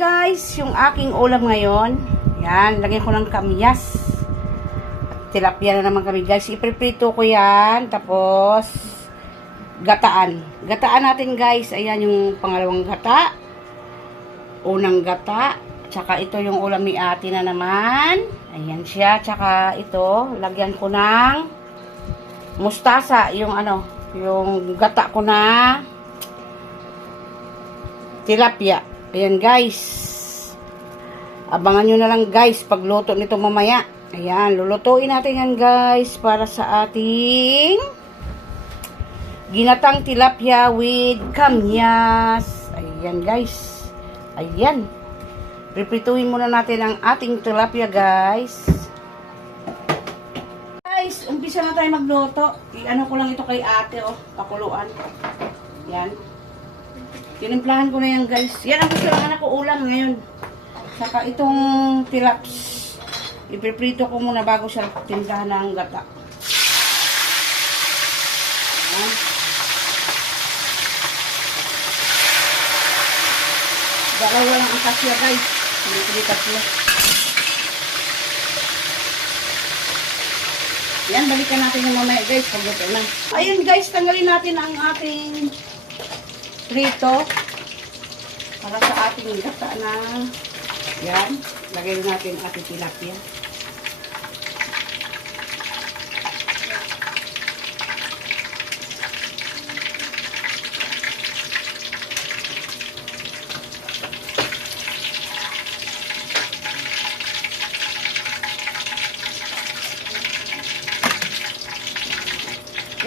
guys, yung aking ulam ngayon. Yan, lagyan ko ng kamyas. Tilapia na naman kami guys. Ipriprito ko yan. Tapos, gataan. Gataan natin guys. Ayan yung pangalawang gata. Unang gata. Tsaka ito yung ulam ni ate na naman. Ayan siya. Tsaka ito, lagyan ko ng mustasa. Yung ano, yung gata ko na tilapia. Ayan guys. Abangan nyo na lang guys pagluto nito mamaya. Ayan, lulutuin natin yan guys para sa ating ginatang tilapia with kamyas. Ayan guys. Ayan. Pripituin muna natin ang ating tilapia guys. Guys, umpisa na tayo magluto. I-ano ko lang ito kay ate oh, pakuluan. Yan. Tinimplahan ko na yan guys. Yan ang gusto ng anak ulam ngayon. Saka itong tilaps. Ipiprito ko muna bago siya timplahan ng gata. Yan. Dalawa lang ang kasya guys. Hindi ko. Yan, balikan natin yung mamaya guys. Pagluto na. Ayun guys, tanggalin natin ang ating prito para sa ating gata na yan. Lagay natin ating tilapia.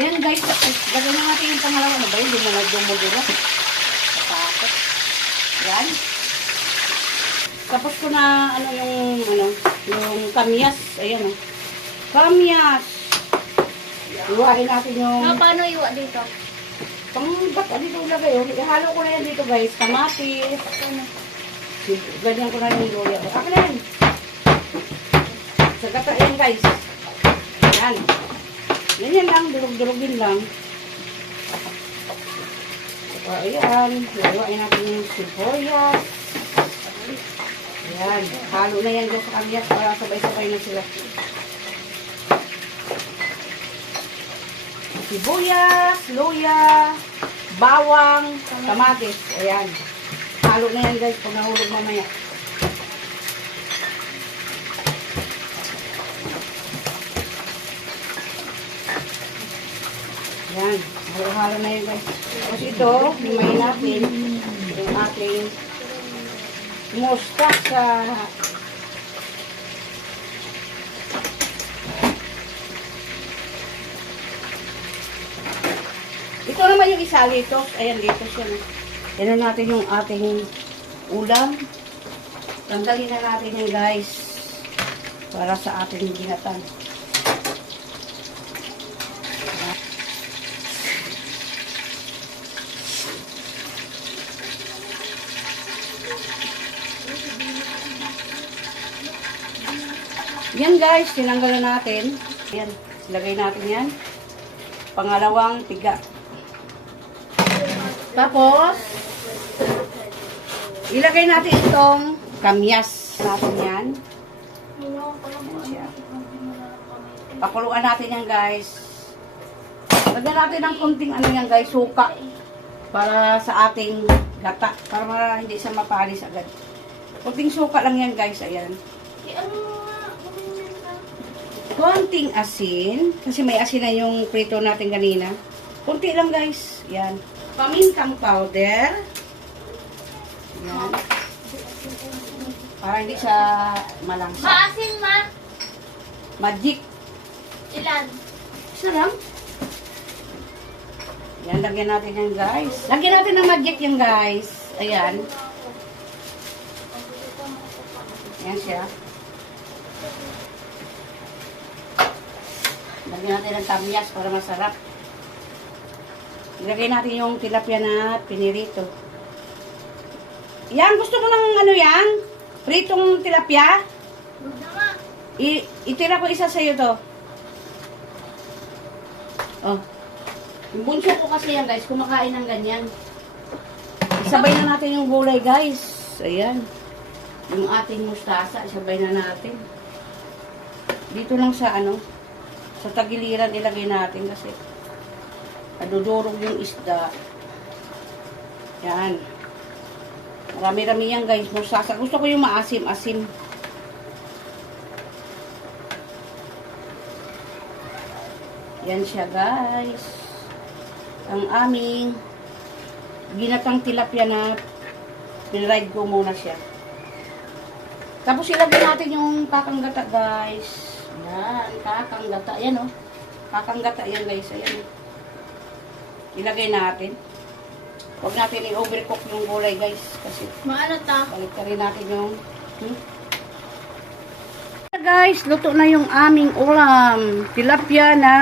Ayan na natin yung pangalawa na ba yun? Hindi mo nagdumudulo. Kapakot. Yan. Tapos ko na, ano yung, ano, yung kamyas. Ayan, oh. Kamyas. Iwain natin yung... No, paano iwa dito? Pangbat, ano dito lagay, oh. Ihalo ko na yan dito, guys. Kamatis. Ano? Ganyan ko na yung luya. Na yan. Sa gata yan, guys. Yan. Ganyan lang, durog-durogin lang. Ayan. Laluin natin yung sibuyas. Ayan. Halo na yan dyan sa kamyas para sabay-sabay na sila. Sibuyas, luya, bawang, kamatis. Ayan. Halo na yan guys pag nahulog mamaya. Yan. Halo-halo na yun guys. Tapos ito, himayin natin yung ating mustasa. Ito naman yung isa dito. Ayan, dito siya. no. Yan na natin yung ating ulam. Tanggalin na natin yan guys. Para sa ating ginatan. Yan guys, tinanggalan natin. Yan, ilagay natin yan. Pangalawang tiga. Tapos, ilagay natin itong kamyas natin yan. Pakuluan natin yan guys. Lagyan natin ng kunting ano yan guys, suka. Para sa ating gata. Para hindi siya mapalis agad. Kunting suka lang yan guys, ayan. Eh, ano. Konting asin. Kasi may asin na yung prito natin kanina. Kunti lang guys. Yan. Pamintang powder. Yan. Para hindi siya malangsa. Maasin, ma. Magic. Ilan? Isa lang. Yan, lagyan natin yan guys. Lagyan natin ng magic yan guys. Ayan. Ayan siya. Lagyan natin ng tamyas para masarap. Ilagay natin yung tilapia na pinirito. Yan, gusto mo ng ano yan? Pritong tilapia? I itira ko isa sa'yo to. Oh. Yung bunso ko kasi yan guys, kumakain ng ganyan. Isabay na natin yung gulay guys. Ayan. Yung ating mustasa, sabay na natin. Dito lang sa ano, sa tagiliran ilagay natin kasi nadudurog yung isda. Yan. Marami-rami yan guys, mustasa. Gusto ko yung maasim-asim. Yan siya guys. Ang aming ginatang tilapia na pinride ko muna siya. Tapos ilagay natin yung kakanggata guys. Yan, kakanggata. Yan oh. Kakanggata yan guys. Ayan. Ilagay natin. Huwag natin i-overcook yung gulay guys. Kasi Maano ta? balik ka rin natin yung... Hmm? Guys, luto na yung aming ulam. Tilapia na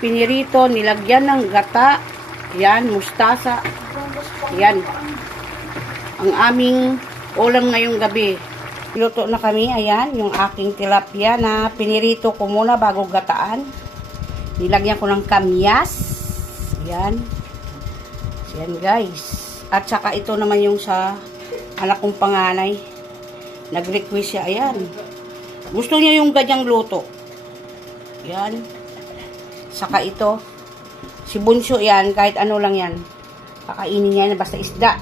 pinirito, nilagyan ng gata. Yan, mustasa. Yan. Ang aming ulam ngayong gabi. Luto na kami, ayan, yung aking tilapia na pinirito ko muna bago gataan. Nilagyan ko ng kamyas. Yan. Yan guys. At saka ito naman yung sa anak kong panganay. Nag-request siya, ayan. Gusto niya yung ganyang luto. Yan. Saka ito. Si Bunso yan, kahit ano lang yan. Kakainin niya yan, basta isda.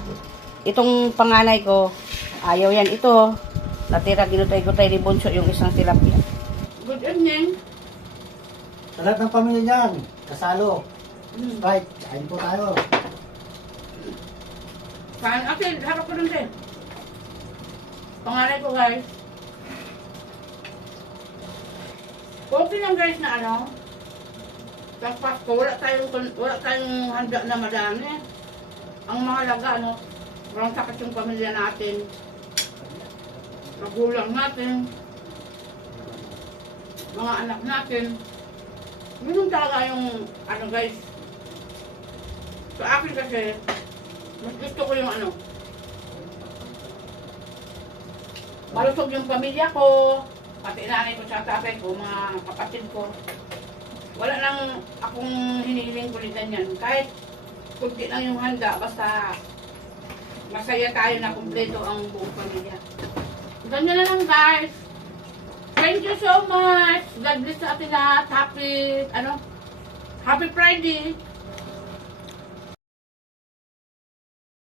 Itong panganay ko, ayaw yan. Ito, natira, ginutay-gutay ni Bunso yung isang tilapia. Good evening. Sa lahat ng pamilya niyan, kasalo. Sprite, kain po tayo. Kain, ate, harap ko dun din. Panganay ko, guys. Okay lang, guys, na ano. Sa Pasko, wala tayong, wala tayong handa na madami. Ang mahalaga, ano, walang sakit yung pamilya natin. Magulang natin. Mga anak natin. Yun talaga yung, ano guys, sa akin kasi, mas gusto ko yung ano, malusog yung pamilya ko, pati nanay ko sa tatay ko, mga kapatid ko. Wala nang akong hinihiling kulitan yan. Kahit kunti lang yung handa, basta masaya tayo na kumpleto ang buong pamilya. Ganyan na lang guys. Thank you so much. God bless sa ating lahat. Happy, ano, Happy Friday.